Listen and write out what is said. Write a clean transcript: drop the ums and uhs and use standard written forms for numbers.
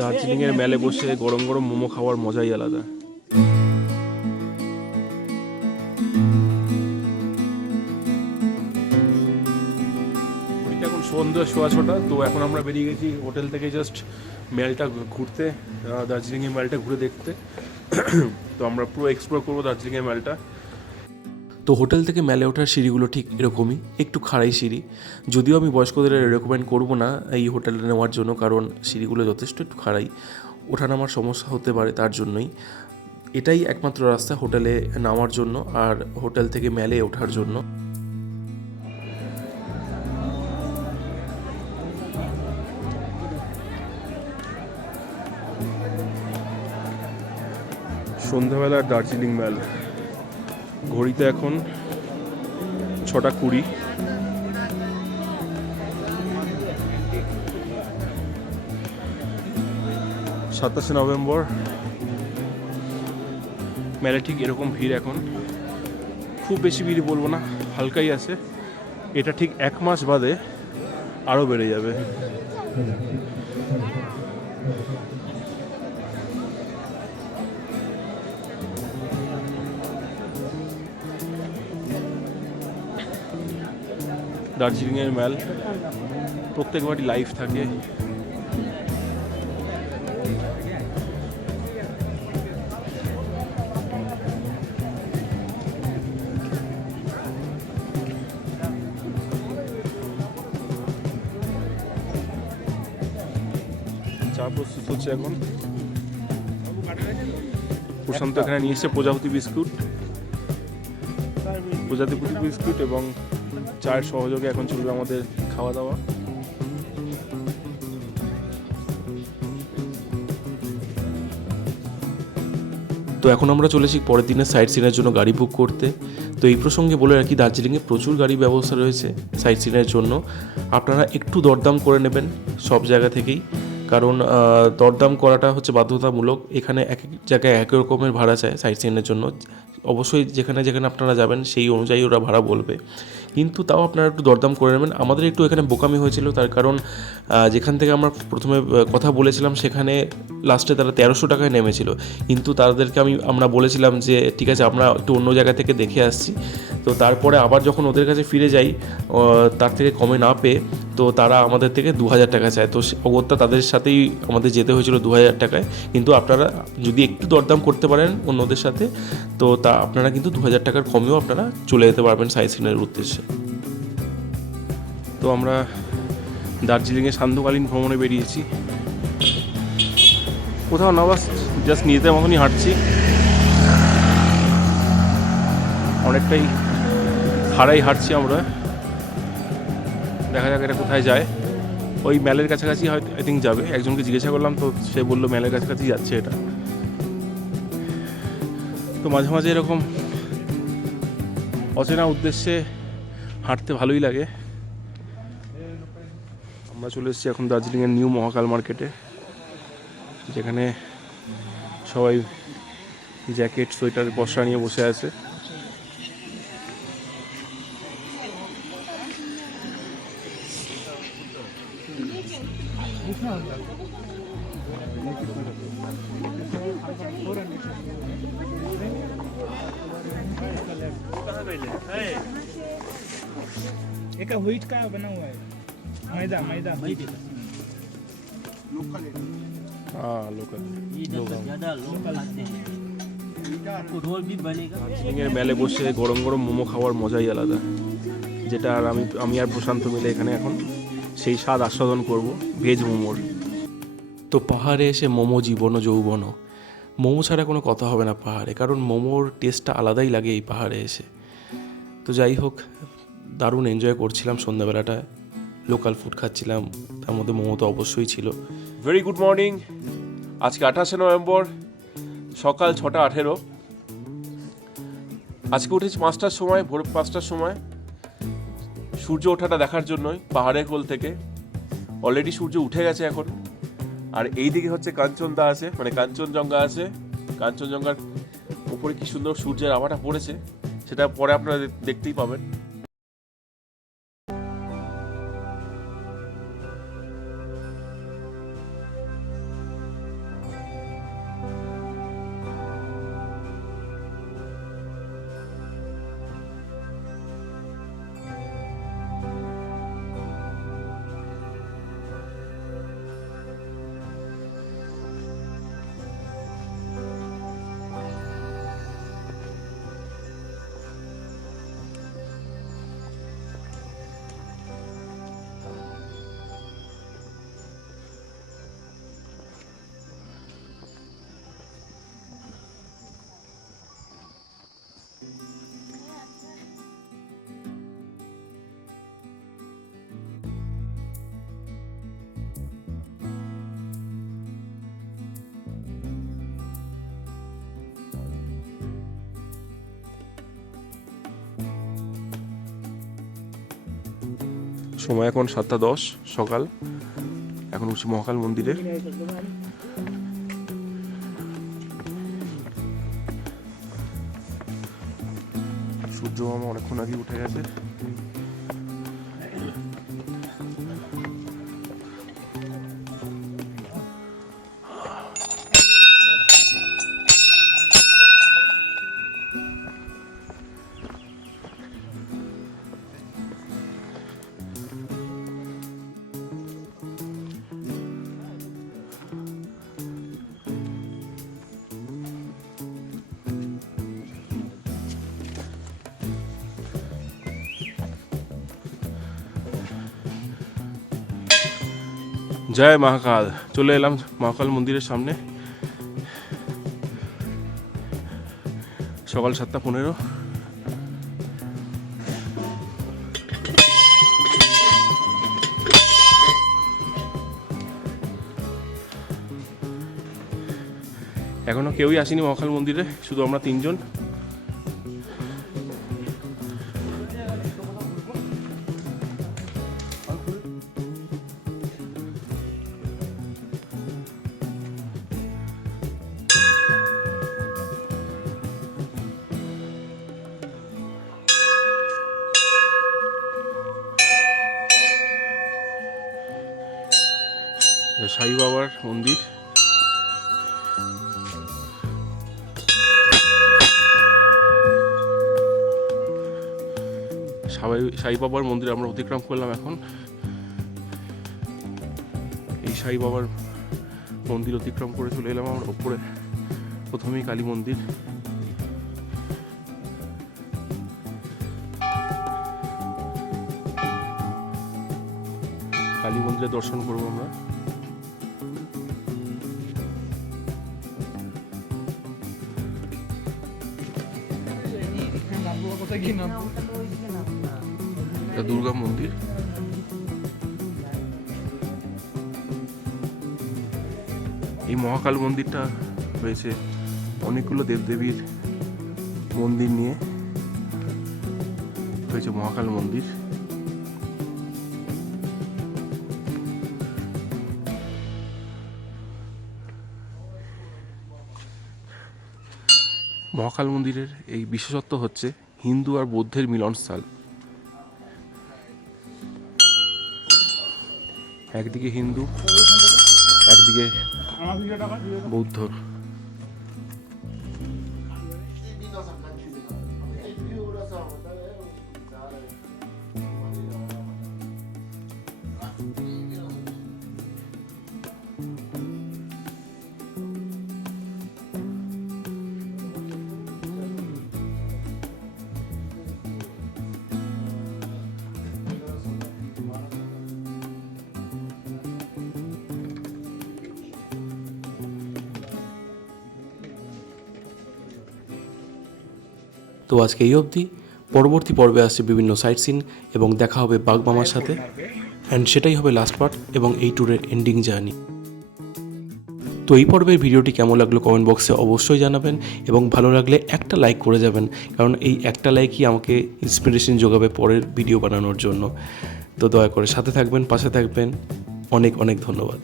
দার্জিলিংয়ের মেলে বসে গরম গরম মোমো খাওয়ার মজাই আলাদা। এখন সন্ধ্যা 6:15, তো এখন আমরা বেরিয়ে গেছি হোটেল থেকে জাস্ট মেলটা ঘুরতে, দার্জিলিংয়ের মেলটা ঘুরে দেখতে। তো আমরা পুরো এক্সপ্লোর করবো দার্জিলিংয়ের মেলটা। তো হোটেল থেকে মেলে ওঠার সিঁড়িগুলো ঠিক এরকমই, একটু খাড়াই সিঁড়ি। যদিও আমি বয়স্কদের রেকমেন্ড করবো না এই হোটেলে নেওয়ার জন্য, কারণ সিঁড়িগুলো যথেষ্ট একটু খাড়াই, ওঠা নামার সমস্যা হতে পারে, তার জন্যই। এটাই একমাত্র রাস্তা হোটেলে নামার জন্য আর হোটেল থেকে মেলে ওঠার জন্য। সন্ধ্যাবেলার দার্জিলিং মেল, ঘড়িতে এখন 6:20। 27 নভেম্বর। মেলে ঠিক এরকম ভিড় এখন, খুব বেশি ভিড় বলবো না, হালকাই আছে। এটা ঠিক 1 মাস বাদে আরও বেড়ে যাবে। দার্জিলিংয়ের মেল প্রত্যেকবারই লাইভ থাকে। চা প্রস্তুত হচ্ছে এখন। প্রশান্ত এখানে নিয়ে এসছে প্রজাপতি বিস্কুট এবং চায়ের সহযোগে এখন চলবে আমাদের খাওয়া দাওয়া। তো এখন আমরা চলেছি পরের দিনের সাইট সিনের জন্য গাড়ি বুক করতে। তো এই প্রসঙ্গে বলে রাখি, দার্জিলিংয়ে প্রচুর গাড়ি ব্যবস্থা রয়েছে সাইট সিনের জন্য। আপনারা একটু দরদাম করে নেবেন সব জায়গা থেকেই, কারণ দরদাম করাটা হচ্ছে বাধ্যতামূলক। এখানে এক এক জায়গায় এক রকমের ভাড়া চায় সাইট সিনের জন্য। অবশ্যই যেখানে যেখানে আপনারা যাবেন সেই অনুযায়ী ওরা ভাড়া বলবে, কিন্তু তাও আপনারা একটু দরদাম করে নেবেন। আমাদের একটু এখানে বোকামি হয়েছিল, তার কারণ যেখান থেকে আমরা প্রথমে কথা বলেছিলাম সেখানে লাস্টে তারা 1300 টাকায় নেমেছিল, কিন্তু তাদেরকে আমরা বলেছিলাম যে ঠিক আছে আমরা একটু অন্য জায়গা থেকে দেখে আসছি। তো তারপরে আবার যখন ওদের কাছে ফিরে যাই, তার থেকে কমে না পেয়ে, তো তারা আমাদের থেকে 2000 টাকা চায়। তো অগত্যা তাদের সাথেই আমাদের যেতে হয়েছিল 2000 টাকায়। কিন্তু আপনারা যদি একটু দরদাম করতে পারেন অন্যদের সাথে, তো তা আপনারা কিন্তু 2000 টাকার কমেও আপনারা চলে যেতে পারবেন সাইট সিনের উদ্দেশ্যে। তো আমরা দার্জিলিংয়ে সান্ধ্যকালীন ভ্রমণে বেরিয়েছি, কোথাও না, বাস জাস্ট নিজেদের মতনই হাঁটছি। অনেকটাই খাড়াই হাঁটছি আমরা, দেখা যাক এটা কোথায় যায়। ওই মেলের কাছাকাছি হয়তো আই থিঙ্ক যাবে। একজনকে জিজ্ঞাসা করলাম, তো সে বললো মেলের কাছাকাছি যাচ্ছে এটা। তো মাঝে মাঝে এরকম অচেনা উদ্দেশ্যে হাঁটতে ভালোই লাগে। আমরা চলে এসেছি এখন দার্জিলিংয়ের নিউ মহাকাল মার্কেটে, যেখানে সবাই জ্যাকেট সোয়েটার বস্ত্র নিয়ে বসে আছে। एक व्हाइट का बना हुआ है, मैदा मैदा लोकल ज़्यादा लोग खाते हैं, आपको रोल भी बनेगा। দার্জিলিংয়ের মেলে বসে গরম গরম মোমো খাওয়ার মজাই আলাদা, যেটা আর আমি আর প্রশান্ত মিলে এখানে এখন সেই স্বাদ আস্বাদন করব ভেজ মোমোর। তো পাহাড়ে এসে মোমো জীবন ও যৌবন, মোমো ছাড়া কোনো কথা হবে না পাহাড়ে, কারণ মোমোর টেস্টটা আলাদাই লাগে এই পাহাড়ে এসে। তো যাই হোক, দারুণ এনজয় করছিলাম সন্ধ্যাবেলাটায়, লোকাল ফুড খাচ্ছিলাম, তার মধ্যে মোমো তো অবশ্যই ছিল। Very good morning. আজকে 28 নভেম্বর, সকাল 6:18। আজকে উঠেছি 5টার সময়, ভোর 5টার সময়, সূর্য ওঠাটা দেখার জন্যই পাহাড়ের কোল থেকে। অলরেডি সূর্য উঠে গেছে এখন, আর এই দিকে হচ্ছে কাঞ্চনদা আছে, মানে কাঞ্চনজঙ্ঘা আছে। কাঞ্চনজঙ্ঘার উপরে কি সুন্দর সূর্যের আভাটা পড়েছে, সেটা পরে আপনারা দেখতেই পাবেন। সময় এখন 7:10 সকাল। এখন উঠছি মহাকাল মন্দিরে। সূর্য মামা অনেকক্ষণ আগে উঠে গেছে। জয় মহাকাল। চলে এলাম মহাকাল মন্দিরের সামনে। সকাল 7:15। এখনো কেউই আসেনি মহাকাল মন্দিরে, শুধু আমরা 3জন। সাই বাবার মন্দির। সাই বাবার মন্দির আমরা অতিক্রম করলাম এখন। এই সাই বাবার মন্দির অতিক্রম করে চলে এলাম আমরা ওপরে। প্রথমেই কালী মন্দির। কালী মন্দিরে দর্শন করবো আমরা। এটা দুর্গা মন্দির। এই মহাকাল মন্দিরটা হয়েছে অনেকগুলো দেবদেবীর মন্দির নিয়ে হয়েছে মহাকাল মন্দির। মহাকাল মন্দিরের এই বিশেষত্ব হচ্ছে হিন্দু আর বৌদ্ধের মিলনস্থল। একদিকে হিন্দু, একদিকে বৌদ্ধ। তো আজকে এই অবধি। পরবর্তী পর্বে আসছে বিভিন্ন সাইট সিন এবং দেখা হবে বাঘ মামার সাথে, অ্যান্ড সেটাই হবে লাস্ট পার্ট এবং এই ট্যুরের এন্ডিং জার্নি। তো এই পর্বের ভিডিওটি কেমন লাগলো কমেন্ট বক্সে অবশ্যই জানাবেন, এবং ভালো লাগলে একটা লাইক করে যাবেন, কারণ এই একটা লাইকই আমাকে ইন্সপিরেশন যোগাবে পরের ভিডিও বানানোর জন্য। তো দয়া করে সাথে থাকবেন, পাশে থাকবেন। অনেক অনেক ধন্যবাদ।